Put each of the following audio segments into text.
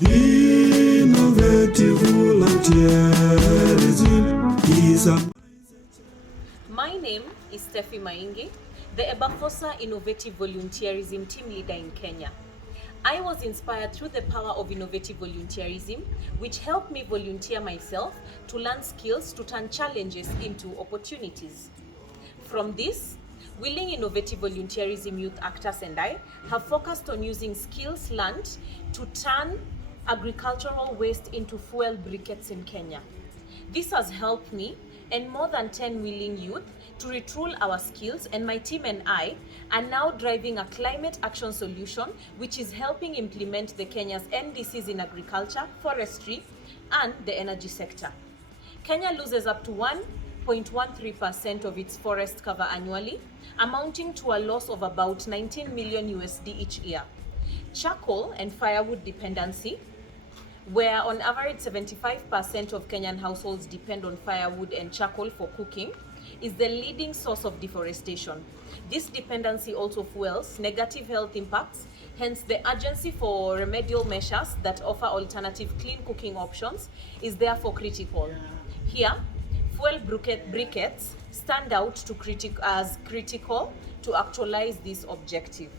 Innovative volunteerism is a... My name is Steffi Maingi, the Ebafosa Innovative Volunteerism Team Leader in Kenya. I was inspired through the power of innovative volunteerism, which helped me volunteer myself to learn skills to turn challenges into opportunities. From this, willing innovative volunteerism youth actors and I have focused on using skills learned to turn agricultural waste into fuel briquettes in Kenya. This has helped me and more than 10 willing youth to retool our skills, and my team and I are now driving a climate action solution which is helping implement the Kenya's NDCs in agriculture, forestry and the energy sector. Kenya loses up to 1.13% of its forest cover annually, amounting to a loss of about 19 million USD each year. Charcoal and firewood dependency, where on average 75% of Kenyan households depend on firewood and charcoal for cooking, is the leading source of deforestation. This dependency also fuels negative health impacts, hence the urgency for remedial measures that offer alternative clean cooking options is therefore critical. Here, fuel briquettes stand out as critical to actualize this objective.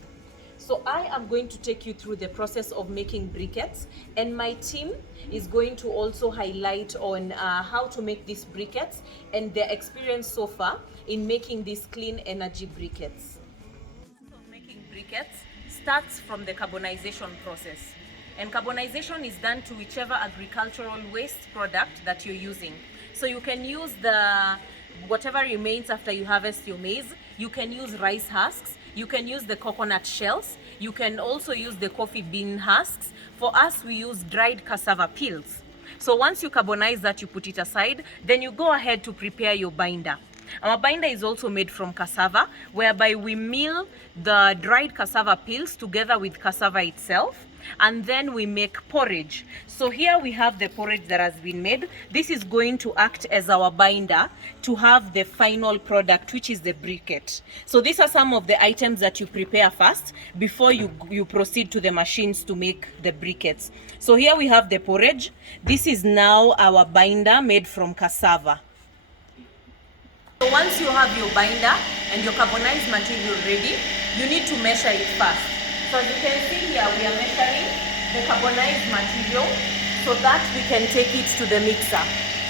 So I am going to take you through the process of making briquettes, and my team is going to also highlight on how to make these briquettes and their experience so far in making these clean energy briquettes. So making briquettes starts from the carbonization process, and carbonization is done to whichever agricultural waste product that you're using. So you can use whatever remains after you harvest your maize, you can use rice husks, you can use the coconut shells, you can also use the coffee bean husks. For us, we use dried cassava peels. So once you carbonize that, you put it aside, then you go ahead to prepare your binder. Our binder is also made from cassava, whereby we mill the dried cassava peels together with cassava itself, and then we make porridge. So here we have the porridge that has been made. This is going to act as our binder to have the final product, which is the briquette. So these are some of the items that you prepare first before you proceed to the machines to make the briquettes. So here we have the porridge. This is now our binder made from cassava. So once you have your binder and your carbonized material ready, you need to measure it first. So as you can see here, we are measuring the carbonized material so that we can take it to the mixer.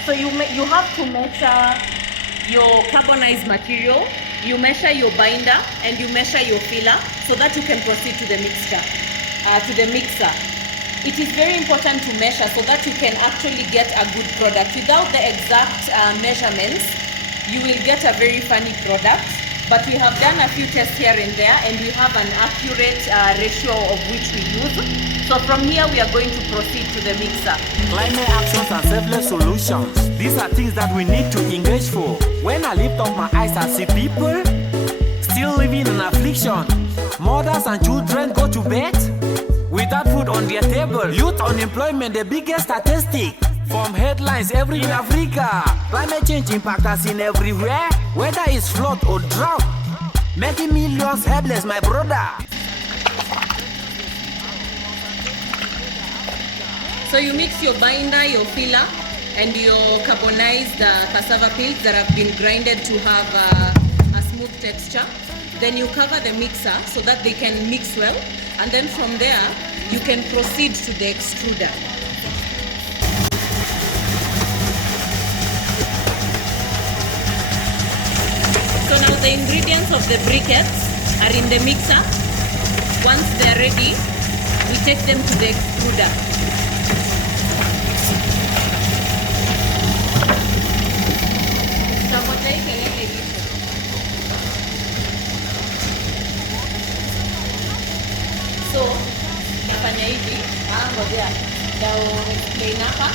So you have to measure your carbonized material, you measure your binder, and you measure your filler so that you can proceed to the mixer. It is very important to measure so that you can actually get a good product. Without the exact measurements, you will get a very funny product. But we have done a few tests here and there, and we have an accurate ratio of which we use. So from here, we are going to proceed to the mixer. Climate actions and selfless solutions. These are things that we need to engage for. When I lift up my eyes, I see people still living in affliction. Mothers and children go to bed without food on their table. Youth unemployment, the biggest statistic. From headlines every in Africa. Climate change impacts us in everywhere, whether it's flood or drought, making millions helpless, my brother. So you mix your binder, your filler, and your carbonized cassava peels that have been grinded to have a smooth texture. Then you cover the mixer so that they can mix well, and then from there you can proceed to the extruder. So now the ingredients of the briquettes are in the mixer. Once they are ready, we take them to the extruder. So, nafanya hivi, ngojea, ndio explain hapa,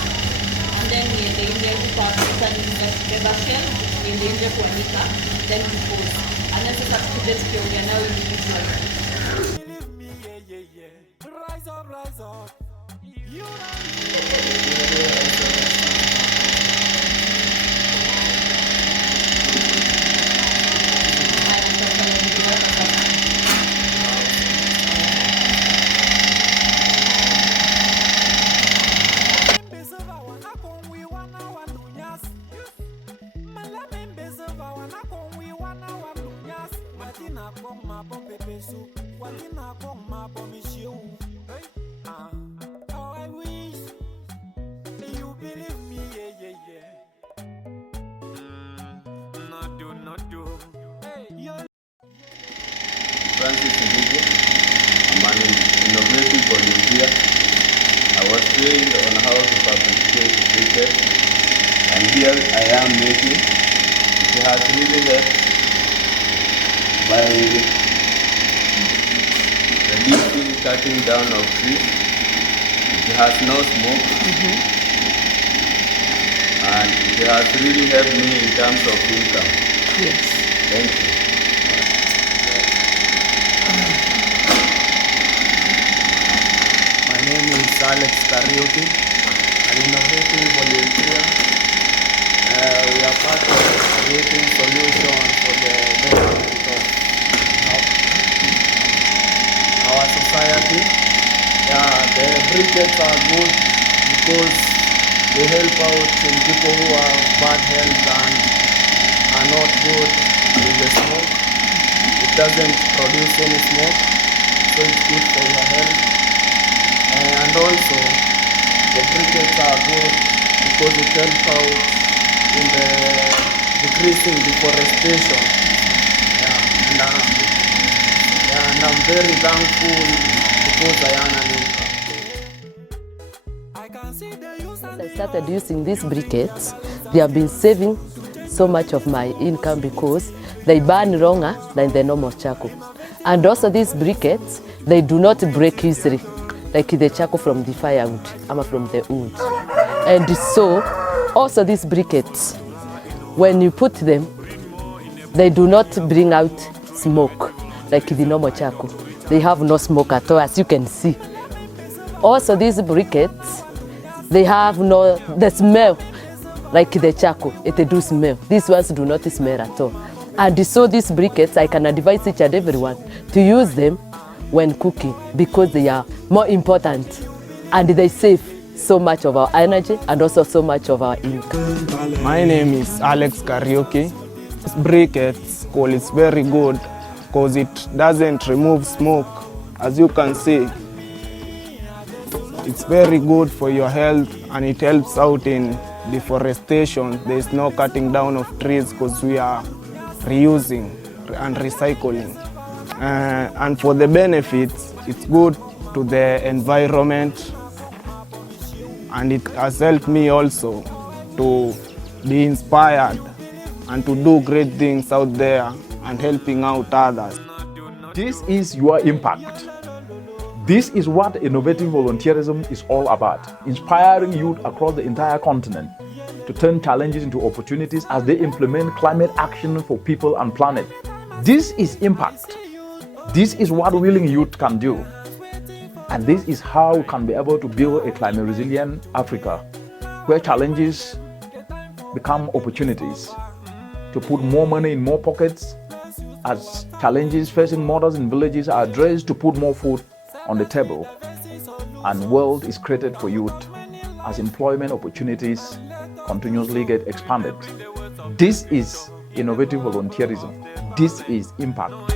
and then niende nje kupaka nibeba shell, niende nje kuanika, then we pause. And then sasa tukuje tukiongea nayo individually. Rise up, rise up. trained on how to fabricate briquettes, and here I am making. It has really helped by reducing cutting down of trees. It has no smoke, and it has really helped me in terms of income. Yes. Thank you. My name is Alex Karaoke, an innovative volunteer. We are part of creating solutions for the betterment of our society. Yeah, the briquettes are good because they help out in people who have bad health and are not good with the smoke. It doesn't produce any smoke, so it's good for your health. And also, the briquettes are good because it helps out in the decreasing deforestation. And I'm very thankful because I earn an income. Since I started using these briquettes, they have been saving so much of my income because they burn longer than the normal charcoal. And also these briquettes, they do not break easily, like the charcoal from the firewood, or from the wood. And so, also these briquettes, when you put them, they do not bring out smoke, like the normal charcoal. They have no smoke at all, as you can see. Also these briquettes, they have no, the smell, like the charcoal, it do smell. These ones do not smell at all. And so these briquettes, I can advise each and everyone to use them when cooking because they are more important and they save so much of our energy and also so much of our income. My name is Alex Karaoke. This briquettes coal is very good because it doesn't remove smoke. As you can see, it's very good for your health and it helps out in deforestation. There is no cutting down of trees because we are reusing and recycling. And for the benefits, it's good to the environment, and it has helped me also to be inspired and to do great things out there and helping out others. This is your impact. This is what innovative volunteerism is all about, inspiring youth across the entire continent to turn challenges into opportunities as they implement climate action for people and planet. This is impact. This is what willing youth can do. And this is how we can be able to build a climate resilient Africa, where challenges become opportunities, to put more money in more pockets, as challenges facing mothers in villages are addressed, to put more food on the table, and world is created for youth as employment opportunities continuously get expanded. This is innovative volunteerism. This is impact.